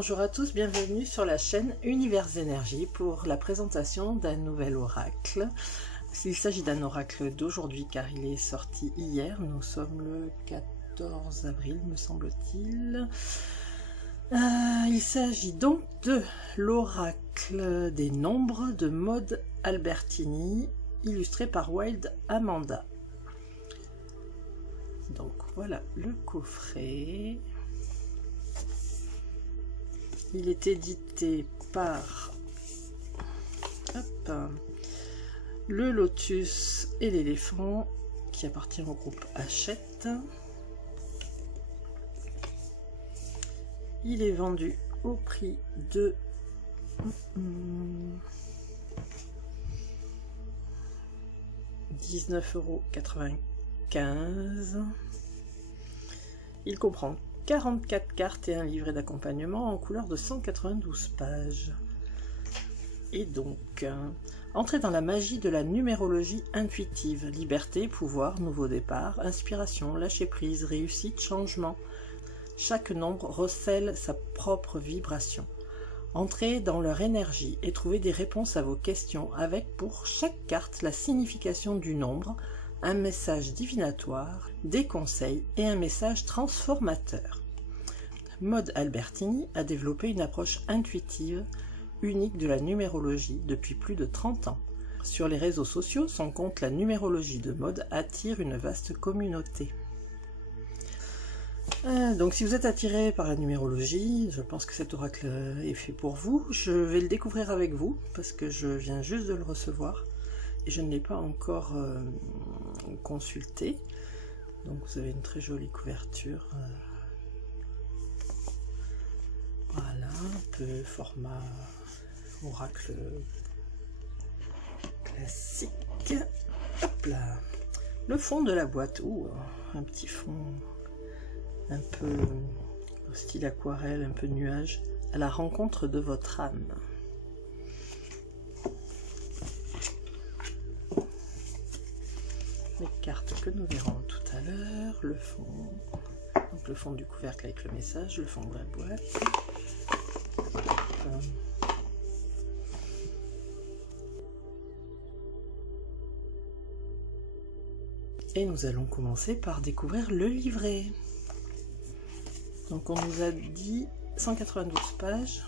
bonjour à tous, bienvenue sur la chaîne Univers Énergie pour la présentation d'un nouvel oracle. Il s'agit d'un oracle d'aujourd'hui car il est sorti hier, nous sommes le 14 avril me semble-t-il. Il s'agit donc de l'oracle des nombres de Maud Albertini, illustré par Wild Amanda. Donc voilà le coffret. Il est édité par le Lotus et l'éléphant qui appartient au groupe Hachette. Il est vendu au prix de 19,95 €. Il comprend 44 cartes et un livret d'accompagnement en couleur de 192 pages. Et donc, entrez dans la magie de la numérologie intuitive. Liberté, pouvoir, nouveau départ, inspiration, lâcher prise, réussite, changement. Chaque nombre recèle sa propre vibration. Entrez dans leur énergie et trouvez des réponses à vos questions avec pour chaque carte la signification du nombre, un message divinatoire, des conseils et un message transformateur. Maud Albertini a développé une approche intuitive, unique de la numérologie depuis plus de 30 ans. Sur les réseaux sociaux, son compte La Numérologie de Maud attire une vaste communauté. Donc si vous êtes attiré par la numérologie, je pense que cet oracle est fait pour vous. Je vais le découvrir avec vous parce que je viens juste de le recevoir et je ne l'ai pas encore consulté. Donc vous avez une très jolie couverture. Voilà, un peu format oracle classique. Hop là. Le fond de la boîte, un petit fond un peu au style aquarelle, un peu nuage, à la rencontre de votre âme. Les cartes que nous verrons tout à l'heure, le fond, donc le fond du couvercle avec le message, le fond de la boîte. Et nous allons commencer par découvrir le livret. Donc on nous a dit 192 pages.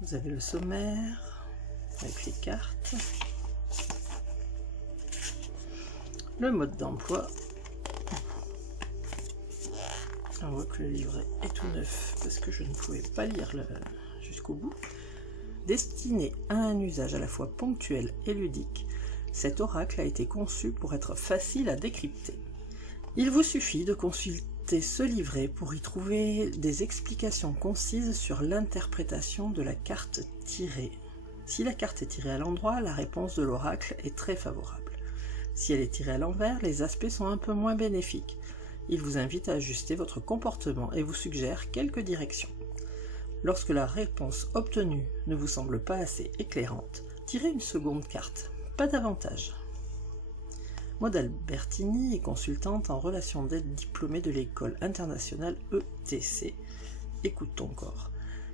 Vous avez le sommaire avec les cartes. Le mode d'emploi. On voit que le livret est tout neuf parce que je ne pouvais pas lire jusqu'au bout. Destiné à un usage à la fois ponctuel et ludique, cet oracle a été conçu pour être facile à décrypter. Il vous suffit de consulter ce livret pour y trouver des explications concises sur l'interprétation de la carte tirée. Si la carte est tirée à l'endroit, la réponse de l'oracle est très favorable. Si elle est tirée à l'envers, les aspects sont un peu moins bénéfiques. Il vous invite à ajuster votre comportement et vous suggère quelques directions. Lorsque la réponse obtenue ne vous semble pas assez éclairante, tirez une seconde carte. Pas davantage. Maud Albertini est consultante en relations d'aide diplômée de l'école internationale ETC. Écoute ton corps.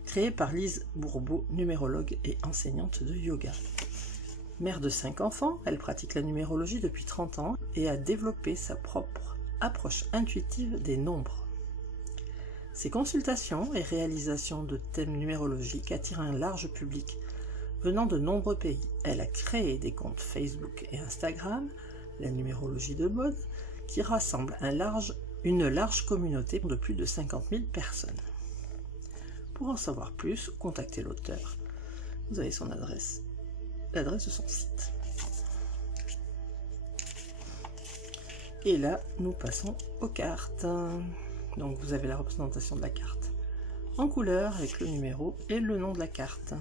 Créée par Lise Bourbeau, numérologue et enseignante de yoga. Mère de 5 enfants, elle pratique la numérologie depuis 30 ans et a développé sa propre approche intuitive des nombres. Ses consultations et réalisations de thèmes numérologiques attirent un large public venant de nombreux pays. Elle a créé des comptes Facebook et Instagram, la numérologie de Maud, qui rassemble une large communauté de plus de 50 000 personnes. Pour en savoir plus, contactez l'auteur. Vous avez son adresse, l'adresse de son site. Et là, nous passons aux cartes. Donc vous avez la représentation de la carte en couleur avec le numéro et le nom de la carte.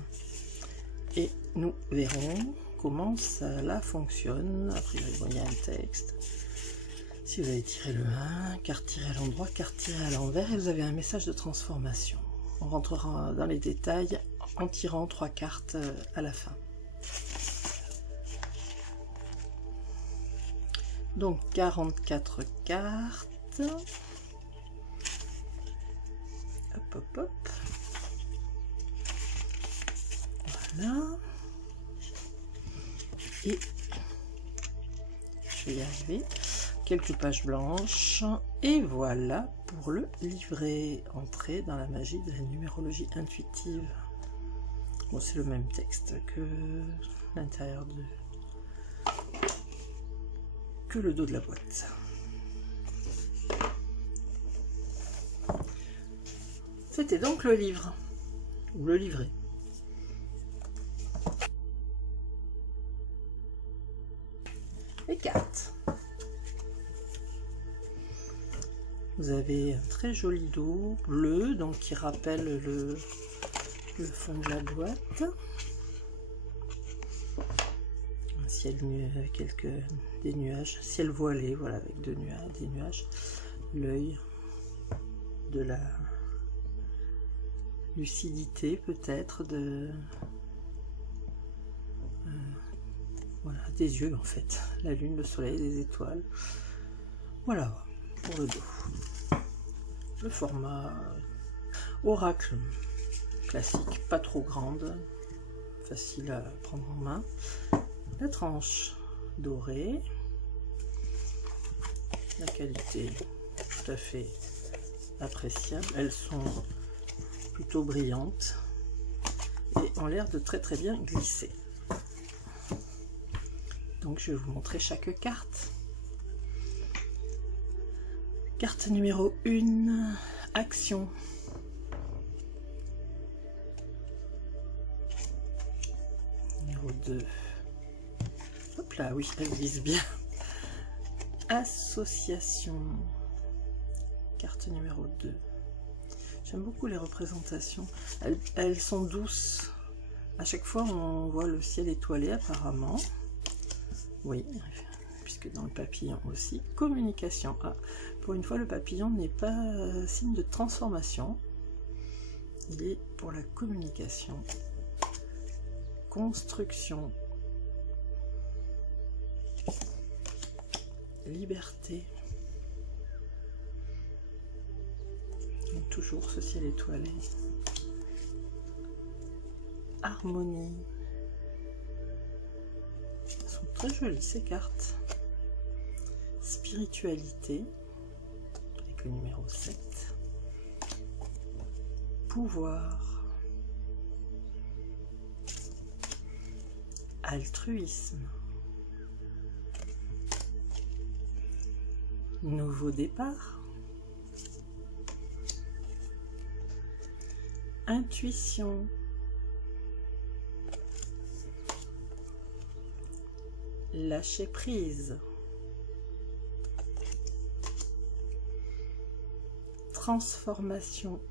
Et nous verrons comment cela fonctionne. A priori, il y a un texte. Si vous avez tiré le 1, carte tirée à l'endroit, carte tirée à l'envers, et vous avez un message de transformation. On rentrera dans les détails en tirant 3 cartes à la fin. Donc 44 cartes. Hop, hop, hop. Voilà. Et je vais y arriver. Quelques pages blanches. Et voilà pour le livret. Entrée dans la magie de la numérologie intuitive. Bon, c'est le même texte que l'intérieur que le dos de la boîte. C'était donc le livre, ou le livret. Les cartes. Vous avez un très joli dos bleu, donc qui rappelle le fond de la boîte. Un ciel avec des nuages, ciel voilé, voilà, avec des nuages. L'œil de la lucidité, peut-être, voilà, des yeux en fait, la lune, le soleil, les étoiles. Voilà pour le dos. Le format oracle classique, pas trop grande, facile à prendre en main. La tranche dorée, la qualité tout à fait appréciable. Elles sont plutôt brillantes et ont l'air de très bien glisser. Donc je vais vous montrer chaque carte. Carte numéro 1, action. Numéro 2. Hop là, oui, elle glisse bien. Association. Carte numéro 2. J'aime beaucoup les représentations. Elles sont douces. À chaque fois, on voit le ciel étoilé apparemment. Oui, puisque dans le papillon aussi. Communication. Ah, pour une fois, le papillon n'est pas signe de transformation. Il est pour la communication. Construction. Liberté. Donc, toujours ce ciel étoilé. Harmonie. Elles sont très jolies ces cartes. Spiritualité, avec le numéro 7. Pouvoir. Altruisme. Nouveau départ. Intuition. Lâcher prise. Transformation.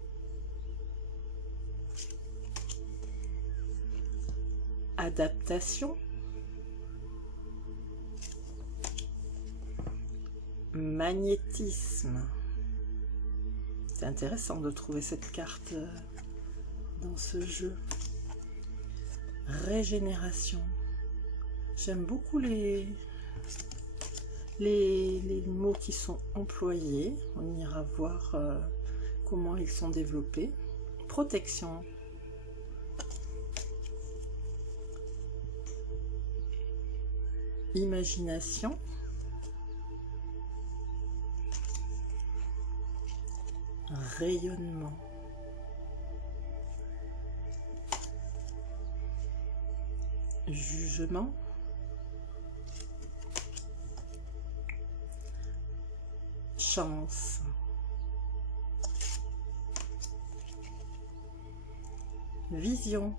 Adaptation. Magnétisme. C'est intéressant de trouver cette carte dans ce jeu. Régénération. J'aime beaucoup les mots qui sont employés. On ira voir comment ils sont développés. Protection. Imagination. Rayonnement. Jugement. Chance. Vision.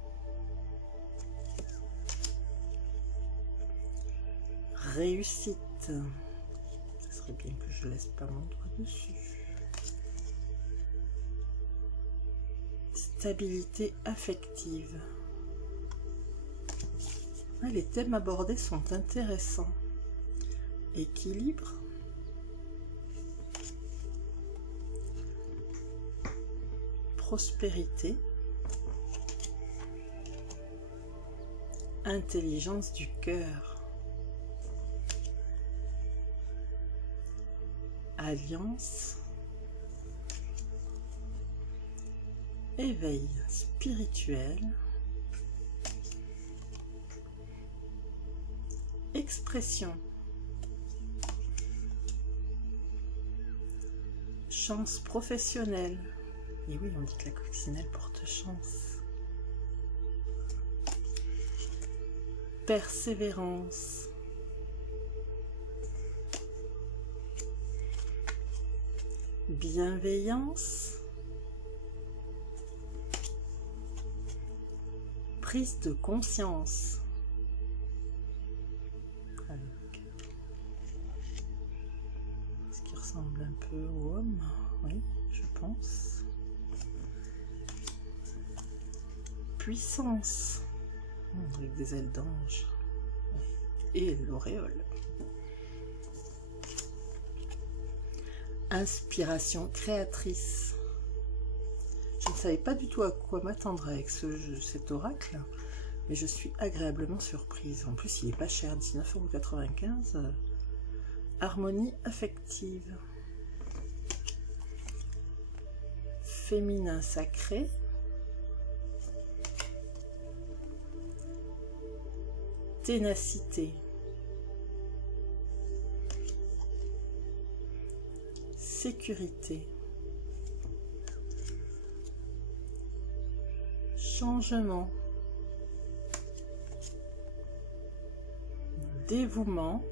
Réussite. Ce serait bien que je laisse pas mon doigt dessus. Stabilité affective. Les thèmes abordés sont intéressants. Équilibre. Prospérité. Intelligence du cœur. alliance, éveil spirituel, expression, chance professionnelle. Et oui, on dit que la coccinelle porte chance. Persévérance. Bienveillance. Prise de conscience. Ce qui ressemble un peu au homme, oui, je pense. Puissance, avec des ailes d'ange et l'auréole. Inspiration créatrice. Je ne savais pas du tout à quoi m'attendre avec cet oracle, mais je suis agréablement surprise. En plus, il n'est pas cher, 19,95 €. Harmonie affective. Féminin sacré. Ténacité. Sécurité. Changement. Dévouement.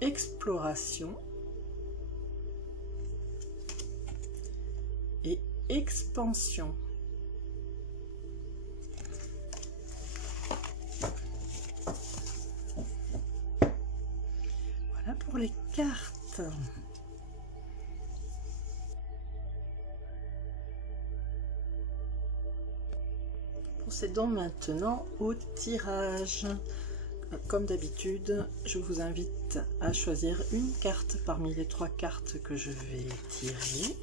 Exploration. Et expansion. Voilà pour les cartes. Procédons maintenant au tirage. Comme d'habitude, je vous invite à choisir une carte parmi les 3 cartes que je vais tirer.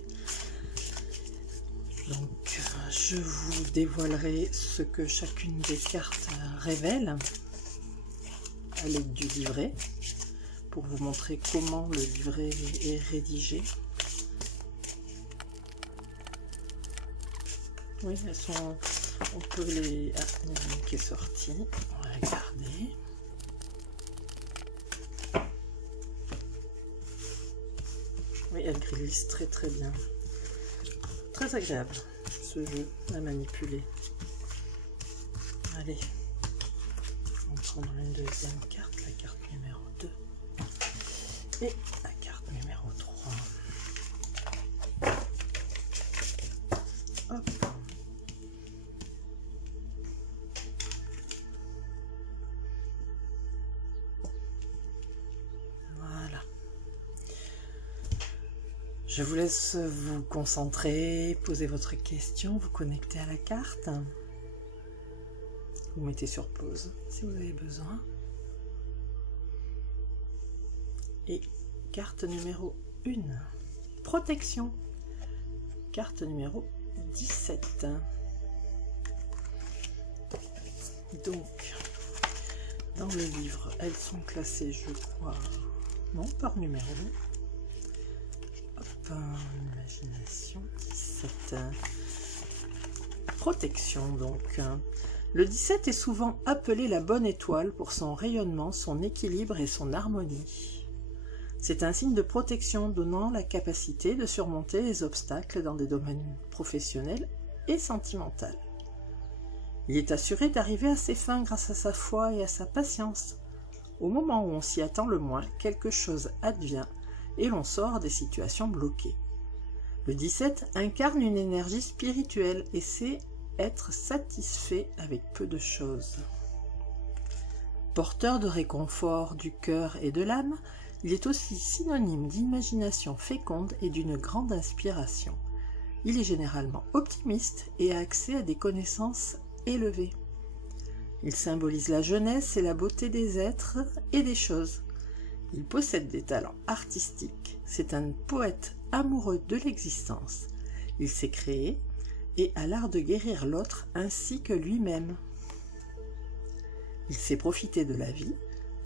Donc, je vous dévoilerai ce que chacune des cartes révèle à l'aide du livret, pour vous montrer comment le livret est rédigé. Oui, elles sont... On peut les... Ah, il y en a une qui est sortie. On va regarder. Oui, elle glisse très très bien. Très agréable ce jeu à manipuler. Allez, on va prendre une deuxième carte, la carte numéro 2 et la carte numéro 3. Hop. Voilà. Je vous laisse vous concentrer, poser votre question, vous connecter à la carte. Vous mettez sur pause si vous avez besoin. Et carte numéro 1, protection. Carte numéro 17. Donc, dans le livre, elles sont classées, je crois, non, par numéro. Hop, imagination, 17. Protection, donc. Le 17 est souvent appelé la bonne étoile pour son rayonnement, son équilibre et son harmonie. C'est un signe de protection donnant la capacité de surmonter les obstacles dans des domaines professionnels et sentimentaux. Il est assuré d'arriver à ses fins grâce à sa foi et à sa patience. Au moment où on s'y attend le moins, quelque chose advient et l'on sort des situations bloquées. Le 17 incarne une énergie spirituelle et sait être satisfait avec peu de choses. Porteur de réconfort du cœur et de l'âme, il est aussi synonyme d'imagination féconde et d'une grande inspiration. Il est généralement optimiste et a accès à des connaissances élevées. Il symbolise la jeunesse et la beauté des êtres et des choses. Il possède des talents artistiques. C'est un poète amoureux de l'existence. Il sait créer et a l'art de guérir l'autre ainsi que lui-même. Il sait profiter de la vie,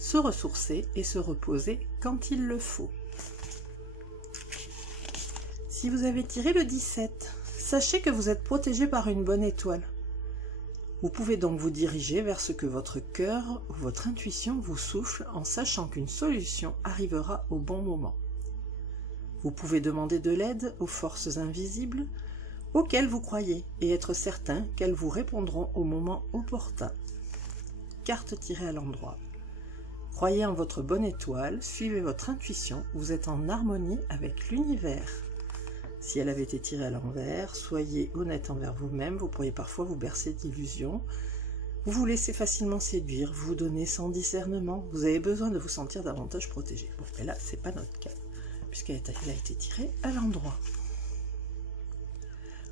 se ressourcer et se reposer quand il le faut. Si vous avez tiré le 17, sachez que vous êtes protégé par une bonne étoile. Vous pouvez donc vous diriger vers ce que votre cœur ou votre intuition vous souffle en sachant qu'une solution arrivera au bon moment. Vous pouvez demander de l'aide aux forces invisibles auxquelles vous croyez et être certain qu'elles vous répondront au moment opportun. Carte tirée à l'endroit. Croyez en votre bonne étoile, suivez votre intuition, vous êtes en harmonie avec l'univers. Si elle avait été tirée à l'envers, soyez honnête envers vous-même, vous pourriez parfois vous bercer d'illusions. Vous vous laissez facilement séduire, vous donnez sans discernement, vous avez besoin de vous sentir davantage protégé. Bon, mais là, c'est pas notre cas, puisqu'elle a été tirée à l'endroit.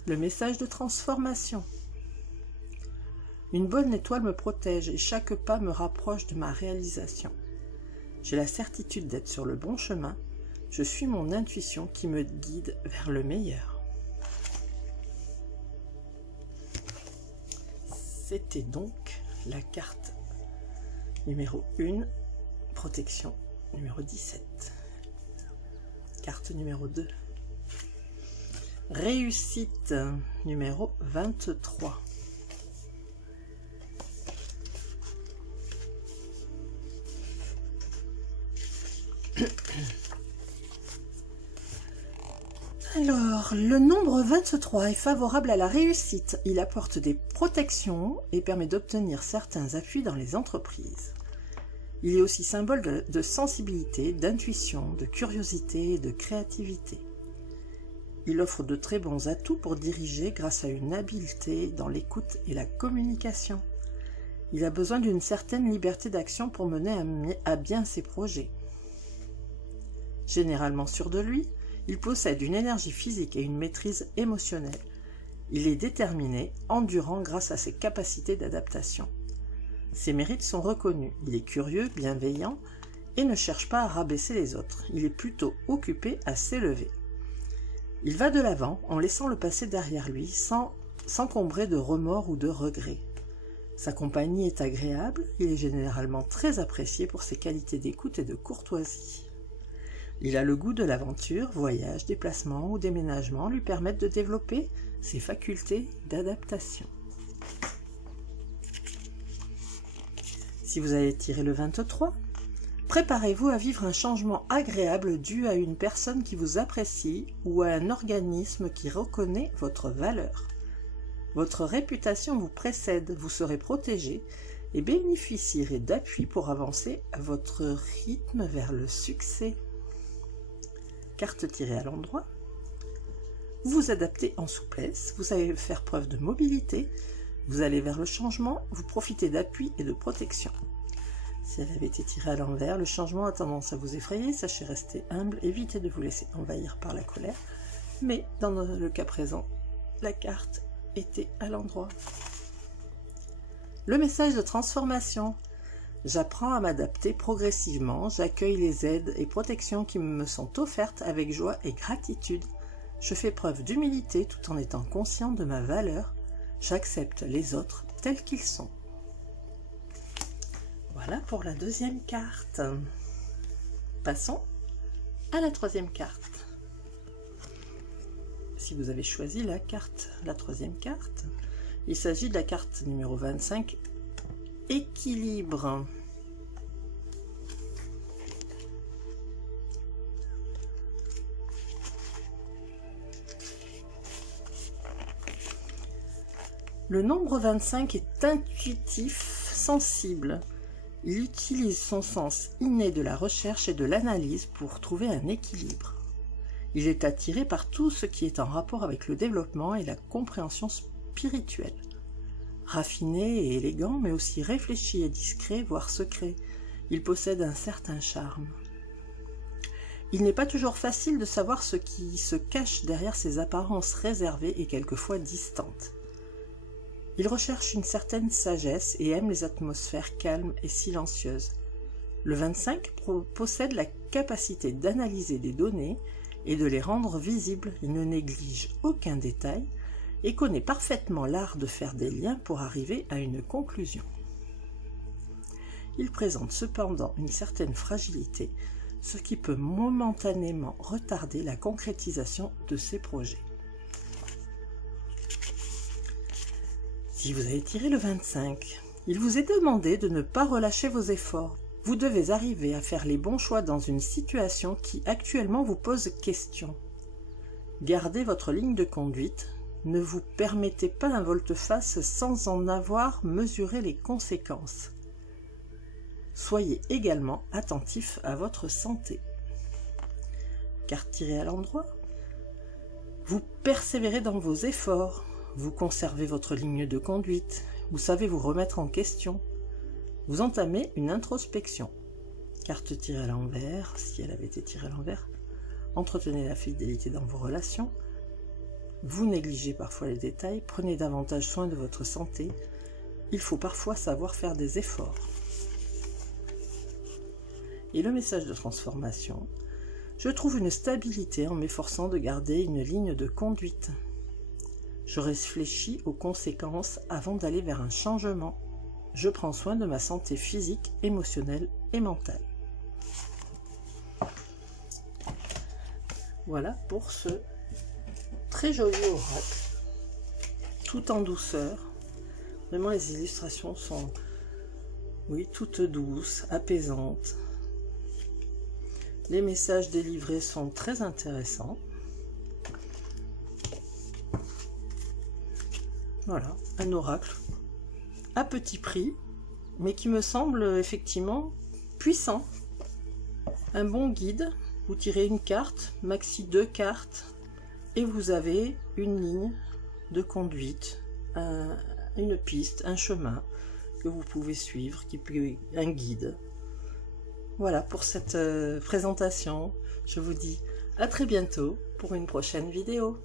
Le message de transformation. Une bonne étoile me protège et chaque pas me rapproche de ma réalisation. J'ai la certitude d'être sur le bon chemin. Je suis mon intuition qui me guide vers le meilleur. C'était donc la carte numéro 1, protection numéro 17. Carte numéro 2. Réussite numéro 23. Alors, le nombre 23 est favorable à la réussite. Il apporte des protections et permet d'obtenir certains appuis dans les entreprises. Il est aussi symbole de sensibilité, d'intuition, de curiosité et de créativité. Il offre de très bons atouts pour diriger grâce à une habileté dans l'écoute et la communication. Il a besoin d'une certaine liberté d'action pour mener à bien ses projets. Généralement sûr de lui, il possède une énergie physique et une maîtrise émotionnelle. Il est déterminé, endurant grâce à ses capacités d'adaptation. Ses mérites sont reconnus. Il est curieux, bienveillant et ne cherche pas à rabaisser les autres. Il est plutôt occupé à s'élever. Il va de l'avant en laissant le passé derrière lui sans s'encombrer de remords ou de regrets. Sa compagnie est agréable, il est généralement très apprécié pour ses qualités d'écoute et de courtoisie. Il a le goût de l'aventure, voyages, déplacements ou déménagements lui permettent de développer ses facultés d'adaptation. Si vous avez tiré le 23, préparez-vous à vivre un changement agréable dû à une personne qui vous apprécie ou à un organisme qui reconnaît votre valeur. Votre réputation vous précède, vous serez protégé et bénéficierez d'appui pour avancer à votre rythme vers le succès. Carte tirée à l'endroit. Vous vous adaptez en souplesse, vous savez faire preuve de mobilité, vous allez vers le changement, vous profitez d'appui et de protection. Si elle avait été tirée à l'envers, le changement a tendance à vous effrayer, sachez rester humble, évitez de vous laisser envahir par la colère. Mais dans le cas présent, la carte était à l'endroit. Le message de transformation. J'apprends à m'adapter progressivement, j'accueille les aides et protections qui me sont offertes avec joie et gratitude. Je fais preuve d'humilité tout en étant conscient de ma valeur. J'accepte les autres tels qu'ils sont. Voilà pour la deuxième carte. Passons à la troisième carte. Si vous avez choisi la troisième carte, il s'agit de la carte numéro 25, équilibre. Le nombre 25 est intuitif, sensible. Il utilise son sens inné de la recherche et de l'analyse pour trouver un équilibre. Il est attiré par tout ce qui est en rapport avec le développement et la compréhension spirituelle. Raffiné et élégant, mais aussi réfléchi et discret, voire secret, il possède un certain charme. Il n'est pas toujours facile de savoir ce qui se cache derrière ses apparences réservées et quelquefois distantes. Il recherche une certaine sagesse et aime les atmosphères calmes et silencieuses. Le 25 possède la capacité d'analyser des données et de les rendre visibles. Il ne néglige aucun détail et connaît parfaitement l'art de faire des liens pour arriver à une conclusion. Il présente cependant une certaine fragilité, ce qui peut momentanément retarder la concrétisation de ses projets. Si vous avez tiré le 25, il vous est demandé de ne pas relâcher vos efforts. Vous devez arriver à faire les bons choix dans une situation qui actuellement vous pose question. Gardez votre ligne de conduite, ne vous permettez pas un volte-face sans en avoir mesuré les conséquences. Soyez également attentif à votre santé. Carte tirée à l'endroit. Vous persévérez dans vos efforts, vous conservez votre ligne de conduite, vous savez vous remettre en question. Vous entamez une introspection. Carte tirée à l'envers, si elle avait été tirée à l'envers. Entretenez la fidélité dans vos relations. Vous négligez parfois les détails, prenez davantage soin de votre santé. Il faut parfois savoir faire des efforts. Et le message de transformation. Je trouve une stabilité en m'efforçant de garder une ligne de conduite. Je réfléchis aux conséquences avant d'aller vers un changement. Je prends soin de ma santé physique, émotionnelle et mentale. Voilà pour ce très joli oracle, tout en douceur. Vraiment, les illustrations sont, oui, toutes douces, apaisantes. Les messages délivrés sont très intéressants. Voilà, un oracle à petit prix, mais qui me semble effectivement puissant. Un bon guide, vous tirez une carte, maxi 2 cartes, et vous avez une ligne de conduite, une piste, un chemin que vous pouvez suivre, un guide. Voilà pour cette présentation. Je vous dis à très bientôt pour une prochaine vidéo.